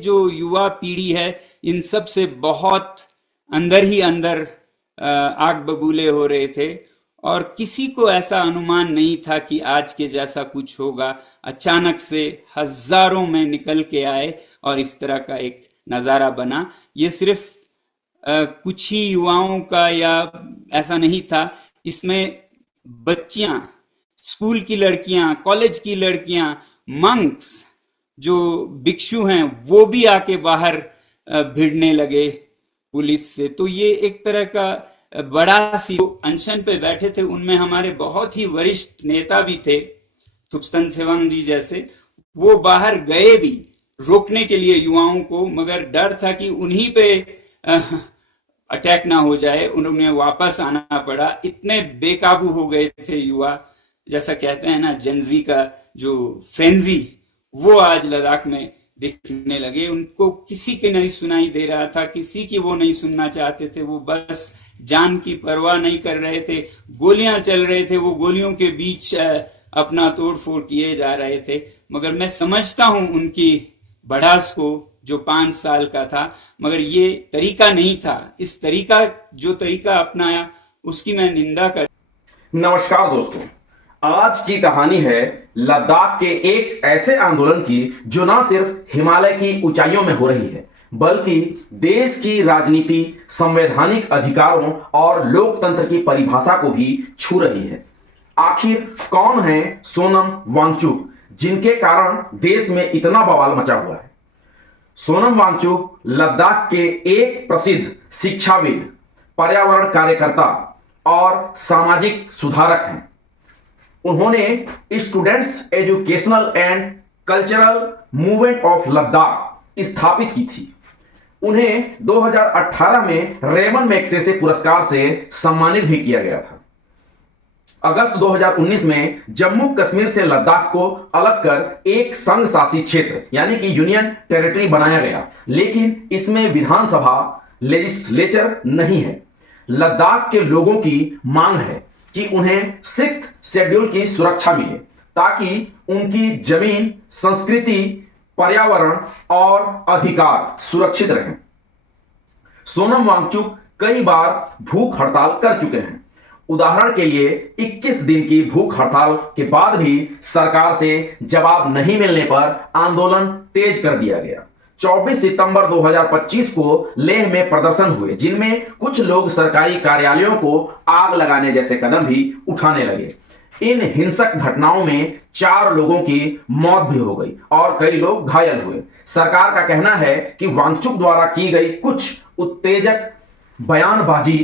जो युवा पीढ़ी है इन सब से बहुत अंदर ही अंदर आग बबूले हो रहे थे। और किसी को ऐसा अनुमान नहीं था कि आज के जैसा कुछ होगा। अचानक से हजारों में निकल के आए और इस तरह का एक नज़ारा बना। ये सिर्फ कुछ ही युवाओं का या ऐसा नहीं था। इसमें बच्चियां, स्कूल की लड़कियां, कॉलेज की लड़कियां, मंक्स जो भिक्षु हैं वो भी आके बाहर भिड़ने लगे पुलिस से। तो ये एक तरह का बड़ा सी जो अनशन पे बैठे थे उनमें हमारे बहुत ही वरिष्ठ नेता भी थे, थुप्स्तन सेवांग जी जैसे। वो बाहर गए भी रोकने के लिए युवाओं को, मगर डर था कि उन्हीं पे अटैक ना हो जाए। उन्हें वापस आना पड़ा। इतने बेकाबू हो गए थे युवा, जैसा कहते हैं ना जेनजी का जो फ्रेंजी, वो आज लद्दाख में दिखने लगे। उनको किसी के नहीं सुनाई दे रहा था, किसी की वो नहीं सुनना चाहते थे। वो बस जान की परवाह नहीं कर रहे थे। गोलियां चल रहे थे, वो गोलियों के बीच अपना तोड़ फोड़ किए जा रहे थे। मगर मैं समझता हूं उनकी बढ़ास को, जो 5 साल का था। मगर ये तरीका नहीं था। इस तरीका जो तरीका अपनाया उसकी मैं निंदा कर। नमस्कार दोस्तों, आज की कहानी है लद्दाख के एक ऐसे आंदोलन की जो ना सिर्फ हिमालय की ऊंचाइयों में हो रही है बल्कि देश की राजनीति, संवैधानिक अधिकारों और लोकतंत्र की परिभाषा को भी छू रही है। आखिर कौन है सोनम वांगचुक, जिनके कारण देश में इतना बवाल मचा हुआ है? सोनम वांगचुक लद्दाख के एक प्रसिद्ध शिक्षाविद, पर्यावरण कार्यकर्ता और सामाजिक सुधारक हैं। उन्होंने students educational and cultural movement of Ladakh स्थापित की थी। उन्हें 2018 में रेमन मैग्सेसे पुरस्कार से सम्मानित भी किया गया था। अगस्त 2019 में जम्मू कश्मीर से लद्दाख को अलग कर एक संघ शासित क्षेत्र यानी कि यूनियन टेरिटरी बनाया गया, लेकिन इसमें विधानसभा लेजिस्लेचर नहीं है। लद्दाख के लोगों की मांग है कि उन्हें 6th शेड्यूल की सुरक्षा मिले ताकि उनकी जमीन, संस्कृति, पर्यावरण और अधिकार सुरक्षित रहें। सोनम वांगचुक कई बार भूख हड़ताल कर चुके हैं। उदाहरण के लिए 21 दिन की भूख हड़ताल के बाद भी सरकार से जवाब नहीं मिलने पर आंदोलन तेज कर दिया गया। 24 सितंबर 2025 को लेह में प्रदर्शन हुए, जिनमें कुछ लोग सरकारी कार्यालयों को आग लगाने जैसे कदम भी उठाने लगे। इन हिंसक घटनाओं में 4 लोगों की मौत भी हो गई और कई लोग घायल हुए। सरकार का कहना है कि वांगचुक द्वारा की गई कुछ उत्तेजक बयानबाजी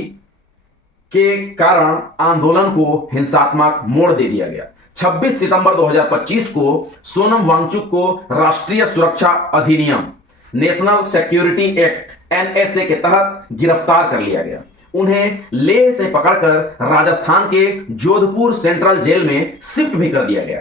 के कारण आंदोलन को हिंसात्मक मोड़ दे दिया गया। 26 सितंबर 2025 को सोनम वांगचुक को राष्ट्रीय सुरक्षा अधिनियम, नेशनल सिक्योरिटी एक्ट एनएसए के तहत गिरफ्तार कर लिया गया। उन्हें लेह से पकड़कर राजस्थान के जोधपुर सेंट्रल जेल में शिफ्ट भी कर दिया गया।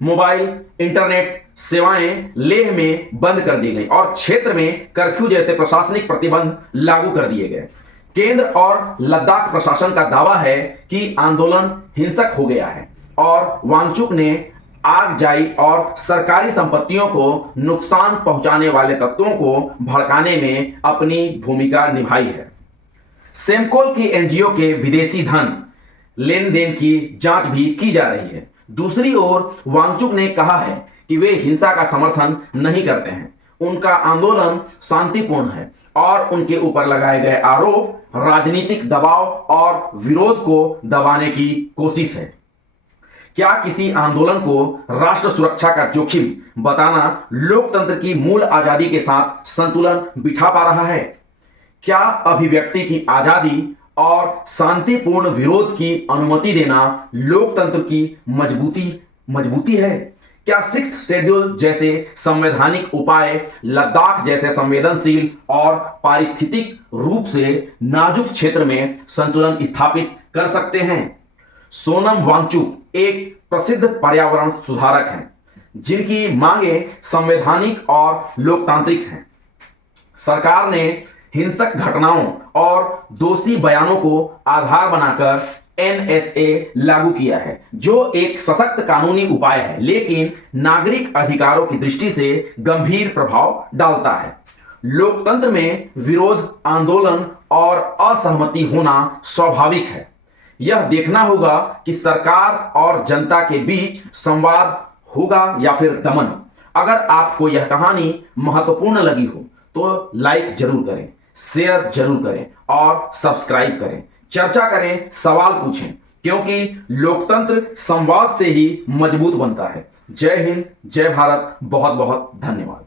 मोबाइल इंटरनेट सेवाएं लेह में बंद कर दी गई और क्षेत्र में कर्फ्यू जैसे प्रशासनिक प्रतिबंध लागू कर दिए गए। केंद्र और लद्दाख प्रशासन का दावा है कि आंदोलन हिंसक हो गया है और वांगचुक ने आगजनी और सरकारी संपत्तियों को नुकसान पहुंचाने वाले तत्वों को भड़काने में अपनी भूमिका निभाई है। सेमकोल की एनजीओ के विदेशी धन लेन देन की जांच भी की जा रही है। दूसरी ओर वांगचुक ने कहा है कि वे हिंसा का समर्थन नहीं करते हैं। उनका आंदोलन शांतिपूर्ण है और उनके ऊपर लगाए गए आरोप राजनीतिक दबाव और विरोध को दबाने की कोशिश है। क्या किसी आंदोलन को राष्ट्र सुरक्षा का जोखिम बताना लोकतंत्र की मूल आजादी के साथ संतुलन बिठा पा रहा है? क्या अभिव्यक्ति की आजादी और शांतिपूर्ण विरोध की अनुमति देना लोकतंत्र की मजबूती है? क्या 6th शेड्यूल जैसे संवैधानिक उपाय लद्दाख जैसे संवेदनशील और पारिस्थितिक रूप से नाजुक क्षेत्र में संतुलन स्थापित कर सकते हैं? सोनम वांगचुक एक प्रसिद्ध पर्यावरण सुधारक हैं, जिनकी मांगे संवैधानिक और लोकतांत्रिक हैं। सरकार ने हिंसक घटनाओं और दोषी बयानों को आधार बनाकर एनएसए लागू किया है, जो एक सशक्त कानूनी उपाय है लेकिन नागरिक अधिकारों की दृष्टि से गंभीर प्रभाव डालता है। लोकतंत्र में विरोध, आंदोलन और असहमति होना स्वाभाविक है। यह देखना होगा कि सरकार और जनता के बीच संवाद होगा या फिर दमन। अगर आपको यह कहानी महत्वपूर्ण लगी हो तो लाइक जरूर करें, शेयर जरूर करें और सब्सक्राइब करें। चर्चा करें, सवाल पूछें, क्योंकि लोकतंत्र संवाद से ही मजबूत बनता है। जय हिंद, जय भारत, बहुत बहुत धन्यवाद।